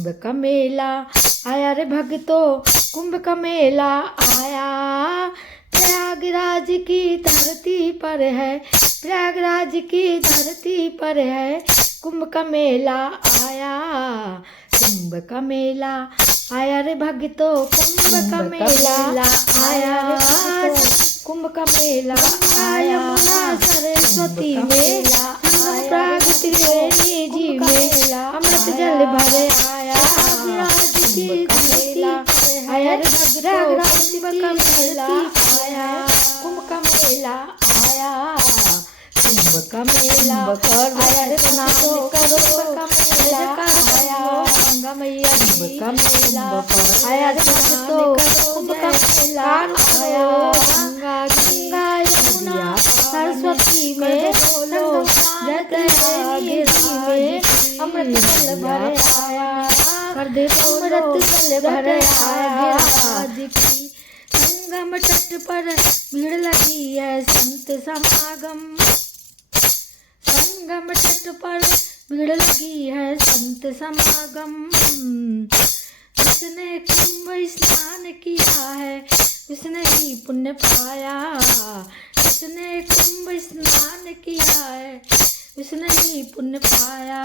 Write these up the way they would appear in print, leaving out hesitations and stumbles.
कुंभ का मेला आया रे भक्तों, कुंभ का मेला आया। प्रयागराज की धरती पर है, प्रयागराज की धरती पर है, कुंभ का मेला आया। कुंभ का मेला आया रे भक्तों, कुंभ का मेला आया रे भक्तों, कुंभ का मेला आया। यमुना सरस्वती में प्रागति जी में अमृत जल भरे आया। आया रे भक्तों, कुंभ का मेला आया, कुंभ का मेला आया। कुंभ का मेला आया रे भक्तों, कुंभ का मेला आया। गंगा मैया कुंभ का मेला आया रे भक्तों, कुंभ का मेला आया। गंगा गंगा यमुना सरस्वती में अमृत जल भरे आया। कर दे अमृत जल भरे आया। संगम तट पर भीड़ लगी है संत समागम, संगम तट पर भीड़ लगी है संत समागम। जिसने कुंभ स्नान किया है उसने ही पुण्य पाया, जिसने कुंभ स्नान किया है उसने ही पुण्य पाया।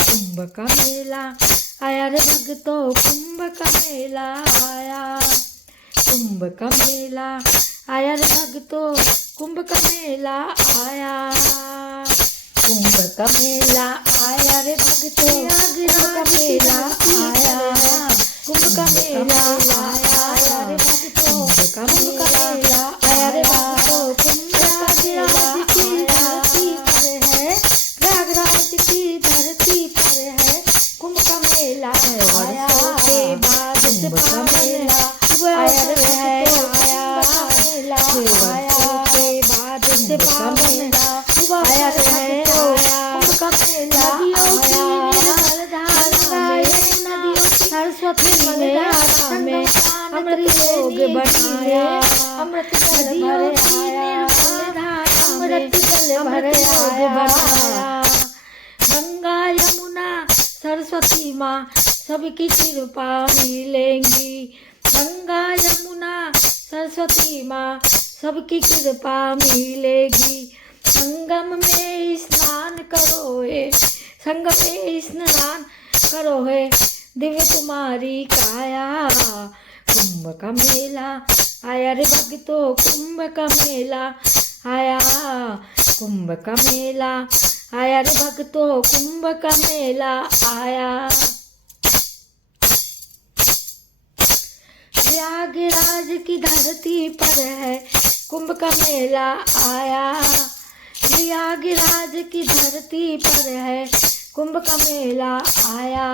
कुंभ का मेला आया रे भक्तों, कुंभ का मेला आया। कुंभ का मेला आया रे भक्तों, कुंभ का मेला आया। कुंभ का मेला आया रे भक्तों, कुंभ का मेला आया। कुंभ का मेला आया रे भक्तों, कुंभ का मेला आया रे भक्तों। कुंभ का मेला की धरती पर है, प्रयागराज की धरती पर है, कुंभ का मेला आया। के बाद कुंभ का मेला आया रे आया। के बाद से पावन आया रे आया। कुंभ का मेला सरस्वती में अमृत योग बनाया, अमृत जल भरे आया। अमृत जल भरे आया। गंगा यमुना सरस्वती माँ सबकी कृपा मिलेंगी, गंगा यमुना सरस्वती माँ सबकी कृपा मिलेगी। संगम में स्नान करो है, संगम में स्नान करो है, दिव्य तुम्हारी काया। कुंभ का मेला आया रे भक्तों, कुंभ का मेला आया। कुंभ का मेला आया रे भक्तों, कुंभ का मेला आया। प्रयागराज की धरती पर है, कुंभ का मेला आया। प्रयागराज की धरती पर है, कुंभ का मेला आया।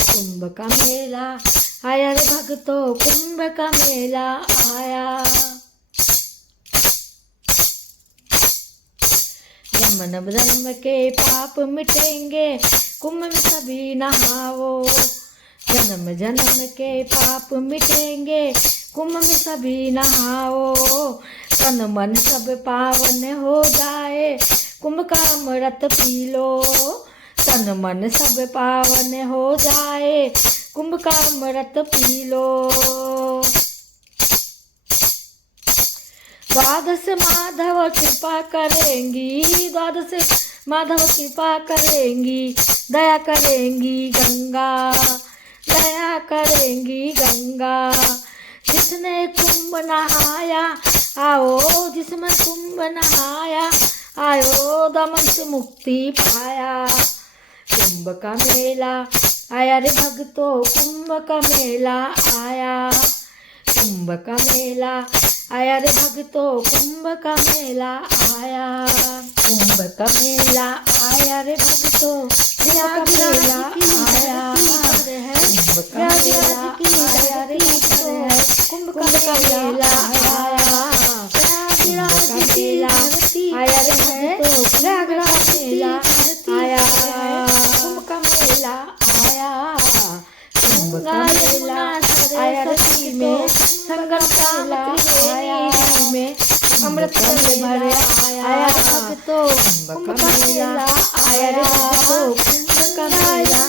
कुंभ का मेला आया रे भक्तों, कुंभ का मेला आया। जन्म जन्म के पाप मिटेंगे, कुंभ में सभी नहाओ। जन्म जन्म के पाप मिटेंगे, कुंभ में सभी नहाओ। तन मन सब पावन हो जाए, कुंभ का अमृत पी लो। तन मन सब पावन हो जाए, कुंभ का अमृत पी लो। द्वादश माधव कृपा करेंगी, द्वादश माधव कृपा करेंगी, दया करेंगी गंगा, दया करेंगी गंगा। जिसने कुंभ नहाया आओ, जिसमें कुंभ नहाया आयो, दमन से मुक्ति पाया। कुंभ का मेला आया रे भक्तों, कुंभ का मेला आया। कुंभ का मेला आया रे भक्तों, कुंभ का मेला आया। कुंभ का मेला आया रे भक्तों, प्रयागराज आया। कुंभ का मेला आया रे भक्तों, कुंभ का मेला आया। प्रयागराज की धरती आया रे भक्तों, प्रयागराज मेला आया। कुंभ का मेला आया। कुंभ का मेला आया रे में संगम का आया में अमृत जल भरे आया। भक्तों कुंभ का मेला आया रे भक्तों, कुंभ का मेला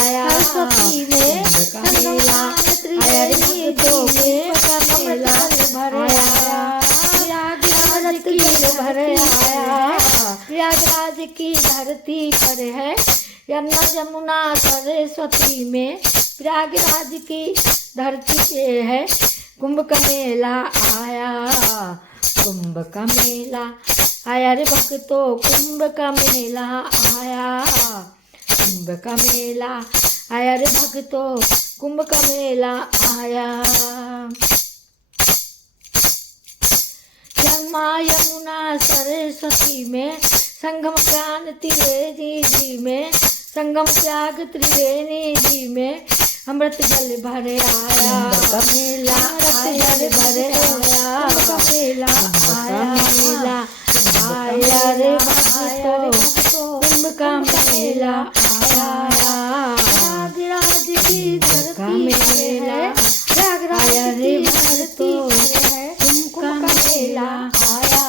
आया। यमुना जमुना सरस्वती में प्रयागराज की धरती पे है कुंभ का मेला आया। कुंभ का मेला आया रे भक्तों, कुंभ का मेला आया। कुंभ का मेला आया रे भक्तों, कुंभ का मेला आया। यमुना सरस्वती में संगम ज्ञान त्रिवेणी जी में, संगम त्याग त्रिवेणी जी में अमृत जल भरे आया। मेला आया रे भरे आया, मेला आया आया रे भक्तों, कुंभ का मेला आया। प्रयागराज की धरती है, प्रयागराज की धरती है कुंभ का मेला आया।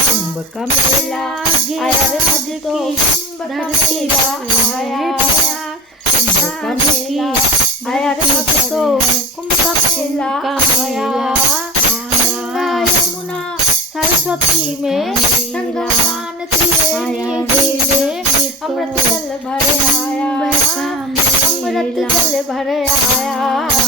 कुंभ का मेला आया रे भक्तों, धरती आया। कुंभ का मेला आया रे भक्तों, कुंभ का मेला आया। यमुना सरस्वती में संगम त्रिवेणी जी में अमृत जल भरे आया। अमृत जल भरे आया।